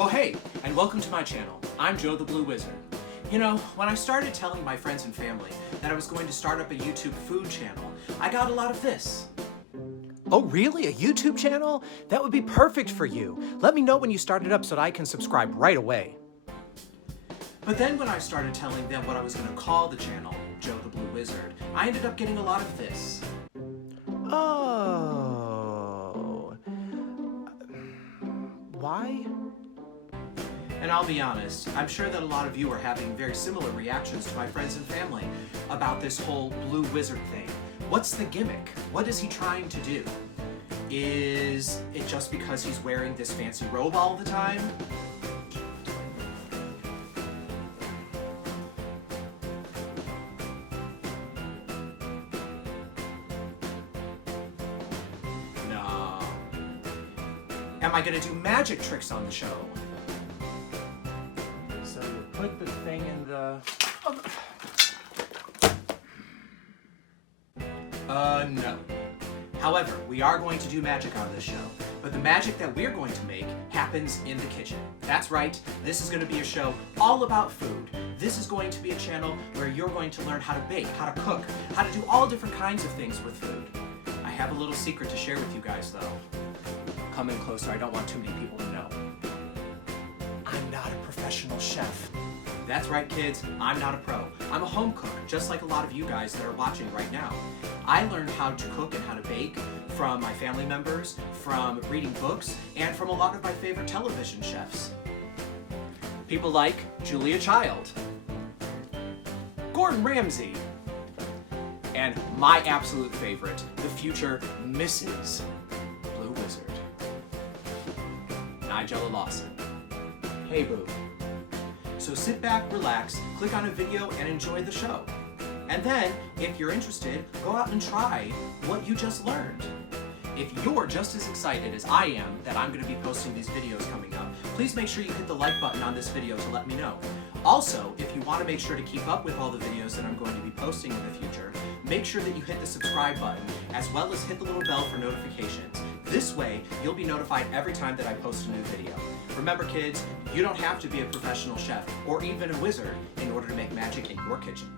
Oh hey, and welcome to my channel. I'm Joe the Blue Wizard. You know, when I started telling my friends and family that I was going to start up a YouTube food channel, I got a lot of this. Oh really? A YouTube channel? That would be perfect for you. Let me know when you start it up so that I can subscribe right away. But then when I started telling them what I was going to call the channel, Joe the Blue Wizard, I ended up getting a lot of this. Oh. Why? And I'll be honest, I'm sure that a lot of you are having very similar reactions to my friends and family about this whole Blue Wizard thing. What's the gimmick? What is he trying to do? Is it just because he's wearing this fancy robe all the time? No. Am I gonna do magic tricks on the show? So you put the thing in the... No. However, we are going to do magic on this show, but the magic that we're going to make happens in the kitchen. That's right, this is going to be a show all about food. This is going to be a channel where you're going to learn how to bake, how to cook, how to do all different kinds of things with food. I have a little secret to share with you guys though. Come in closer, I don't want too many people to know. I'm not a professional chef. That's right, kids, I'm not a pro. I'm a home cook, just like a lot of you guys that are watching right now. I learned how to cook and how to bake from my family members, from reading books, and from a lot of my favorite television chefs. People like Julia Child, Gordon Ramsay, and my absolute favorite, the future Mrs. Blue Wizard, Nigella Lawson. Hey boo. So sit back, relax, click on a video, and enjoy the show. And then, if you're interested, go out and try what you just learned. If you're just as excited as I am that I'm going to be posting these videos coming up, please make sure you hit the like button on this video to let me know. Also, if you want to make sure to keep up with all the videos that I'm going to be posting in the future, make sure that you hit the subscribe button, as well as hit the little bell for notifications. This way, you'll be notified every time that I post a new video. Remember kids, you don't have to be a professional chef or even a wizard in order to make magic in your kitchen.